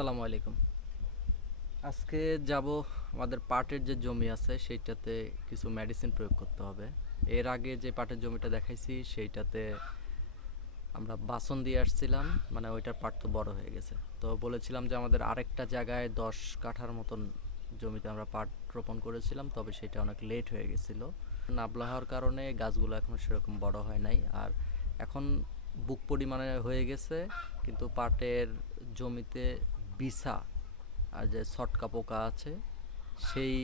আসসালামু আলাইকুম। আজকে যাব আমাদের পাটের যে জমি আছে সেইটাতে কিছু মেডিসিন প্রয়োগ করতে হবে। এর আগে যে পাটের জমিটা দেখাইছি সেইটাতে আমরা বাসন দিয়ে আসছিলাম, মানে ওইটার পাট তো বড় হয়ে গেছে। তো বলেছিলাম যে আমাদের আরেকটা জায়গায় 10 কাঠার মতন জমিতে আমরা পাট রোপণ করেছিলাম, তবে সেটা অনেক লেট হয়ে গেছিলো। নাবলা হওয়ার কারণে গাছগুলো এখনও সেরকম বড় হয় নাই। আর এখন বুক পরিমাণে হয়ে গেছে, কিন্তু পাটের জমিতে বিছা আর যে ছটকা পোকা আছে সেই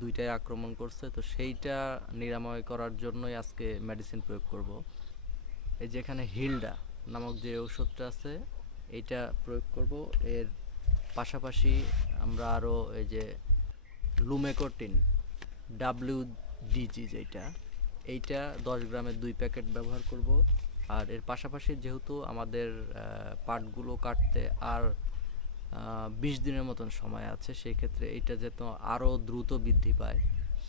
দুইটাই আক্রমণ করছে। তো সেইটা নিরাময় করার জন্যই আজকে মেডিসিন প্রয়োগ করব। এই যে এখানে হিলডা নামক যে ওষুধটা আছে এইটা প্রয়োগ করব। এর পাশাপাশি আমরা আরও এই যে লুমেকোটিন WDG যেটা, এইটা 10 গ্রামের 2 প্যাকেট ব্যবহার করব। আর এর পাশাপাশি যেহেতু আমাদের পাটগুলো কাটতে আর 20 দিনের মতন সময় আছে, সেই ক্ষেত্রে এইটা যাতে আরও দ্রুত বৃদ্ধি পায়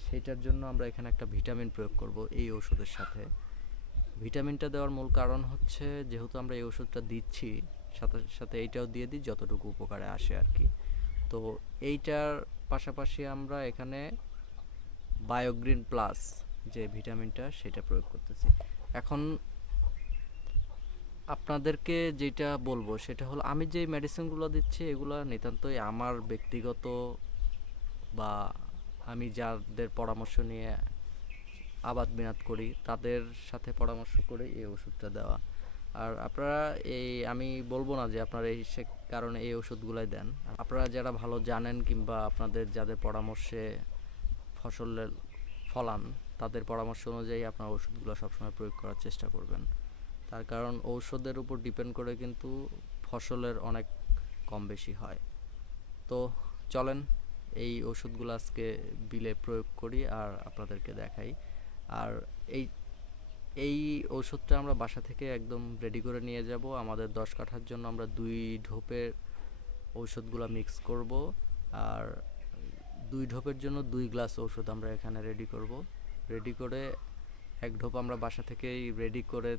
সেটার জন্য আমরা এখানে একটা ভিটামিন প্রয়োগ করব এই ওষুধের সাথে। ভিটামিনটা দেওয়ার মূল কারণ হচ্ছে, যেহেতু আমরা এই ওষুধটা দিচ্ছি সাথে সাথে এইটাও দিয়ে দিই যতটুকু উপকারে আসে আর কি। তো এইটার পাশাপাশি আমরা এখানে বায়োগ্রিন প্লাস যে ভিটামিনটা সেটা প্রয়োগ করতেছি। এখন আপনাদেরকে যেটা বলবো সেটা হলো, আমি যে মেডিসিনগুলো দিচ্ছি এগুলো নিতান্তই আমার ব্যক্তিগত বা আমি যাদের পরামর্শ নিয়ে আবাদ বিনাত করি তাদের সাথে পরামর্শ করে এই ওষুধটা দেওয়া। আর আপনারা আমি বলবো না যে আপনারা এই কারণে এই ওষুধগুলাই দেন। আপনারা যারা ভালো জানেন কিংবা আপনাদের যাদের পরামর্শে ফসলের ফলান তাদের পরামর্শ অনুযায়ী আপনার ওষুধগুলো সবসময় প্রয়োগ করার চেষ্টা করবেন। তার কারণ ঔষধের উপর ডিপেন্ড করে কিন্তু ফসলের অনেক কম বেশি হয়। তো চলেন এই ওষুধগুলো আজকে বিলে প্রয়োগ করি আর আপনাদেরকে দেখাই। আর এই এই ওষুধটা আমরা বাসা থেকে একদম রেডি করে নিয়ে যাব। আমাদের 10 কাঠার জন্য আমরা 2 ঢোপের ঔষধগুলো মিক্স করব। আর 2 ঢোপের জন্য 2 গ্লাস ওষুধ আমরা এখানে রেডি করব। রেডি করে 1 ঢোপ আমরা বাসা থেকেই রেডি করে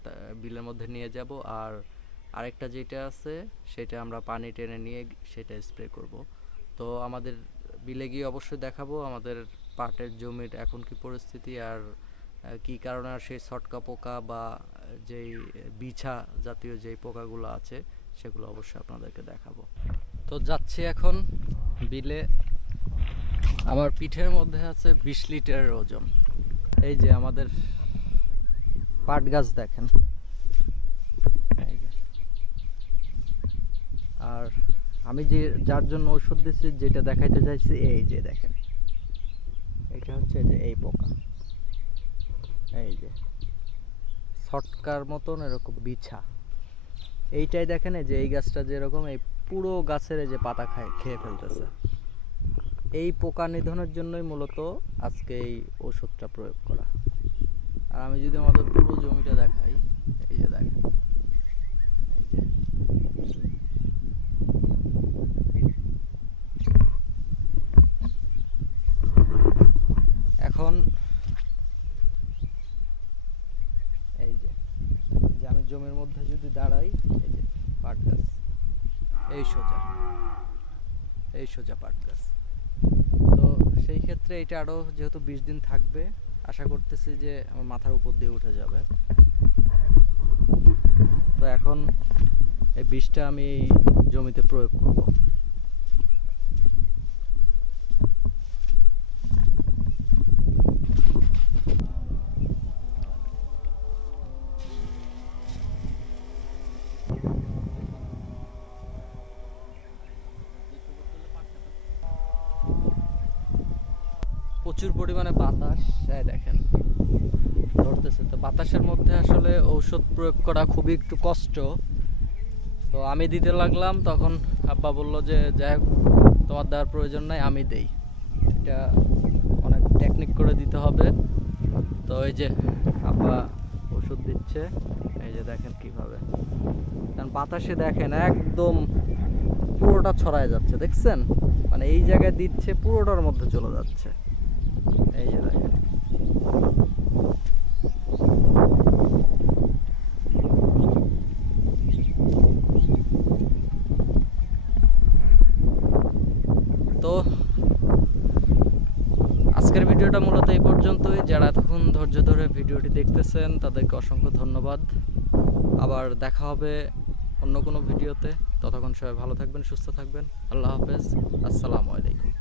বিলের মধ্যে নিয়ে যাব। আর আরেকটা যেটা আছে সেটা আমরা পানি টেনে নিয়ে সেটা স্প্রে করব। তো আমাদের বিলে গিয়ে অবশ্যই দেখাবো আমাদের পাটের জমির এখন কি পরিস্থিতি, আর কি কারণে আর সেই ছটকা পোকা বা যেই বিছা জাতীয় যেই পোকাগুলো আছে সেগুলো অবশ্যই আপনাদেরকে দেখাবো। তো যাচ্ছি এখন বিলে। আমার পিঠের মধ্যে আছে 20 লিটারের ওজন। এই যে আমাদের পাট গাছ দেখেন, আর আমি যে যার জন্য ওষুধ দিচ্ছি যেটা দেখাইতে চাইছি এই যে দেখেন, এটা হচ্ছে যে এই পোকা, এই যে ছটকার মতন এরকম বিছা। এইটাই দেখেন এই যে এই গাছটা যেরকম এই পুরো গাছের এই যে পাতা খেয়ে ফেলতেছে। এই পোকা নিধনের জন্যই মূলত আজকে এই ওষুধটা প্রয়োগ করা। আর আমি যদি আমাদের পুরো জমিটা দেখাই, এই যে দেখেন, এই যে এখন এই যে আমি জমির মধ্যে যদি দাঁড়াই, এই যে পাট গাছ, এই সোজা পাট গাছ। তো সেই ক্ষেত্রে এটা আরও যেহেতু 20 দিন থাকবে, আশা করতেছি যে আমার মাথার উপর দিয়ে উঠে যাবে। তো এখন এই বিষটা আমি জমিতে প্রয়োগ করব। প্রচুর পরিমাণে বাতাস, দেখেন ধরতেছে। তো বাতাসের মধ্যে আসলে ঔষধ প্রয়োগ করা খুবই একটু কষ্ট। তো আমি দিতে লাগলাম, তখন আব্বা বলল যে যাই হোক তোমার দেওয়ার প্রয়োজন নাই, আমি দেই। এটা অনেক টেকনিক করে দিতে হবে। তো এই যে আব্বা ওষুধ দিচ্ছে, এই যে দেখেন কিভাবে, কারণ বাতাসে দেখেন একদম পুরোটা ছড়ায় যাচ্ছে, দেখছেন? মানে এই জায়গায় দিচ্ছে পুরোটার মধ্যে চলে যাচ্ছে, এই যে দেখেন। তো আজকের ভিডিওটা মূলত এই পর্যন্তই। যারা এতক্ষণ ধৈর্য ধরে ভিডিওটি দেখতেছেন তাদেরকে অসংখ্য ধন্যবাদ। আবার দেখা হবে অন্য কোনো ভিডিওতে। ততক্ষণ সবাই ভালো থাকবেন, সুস্থ থাকবেন। আল্লাহ হাফেজ, আসসালামু আলাইকুম।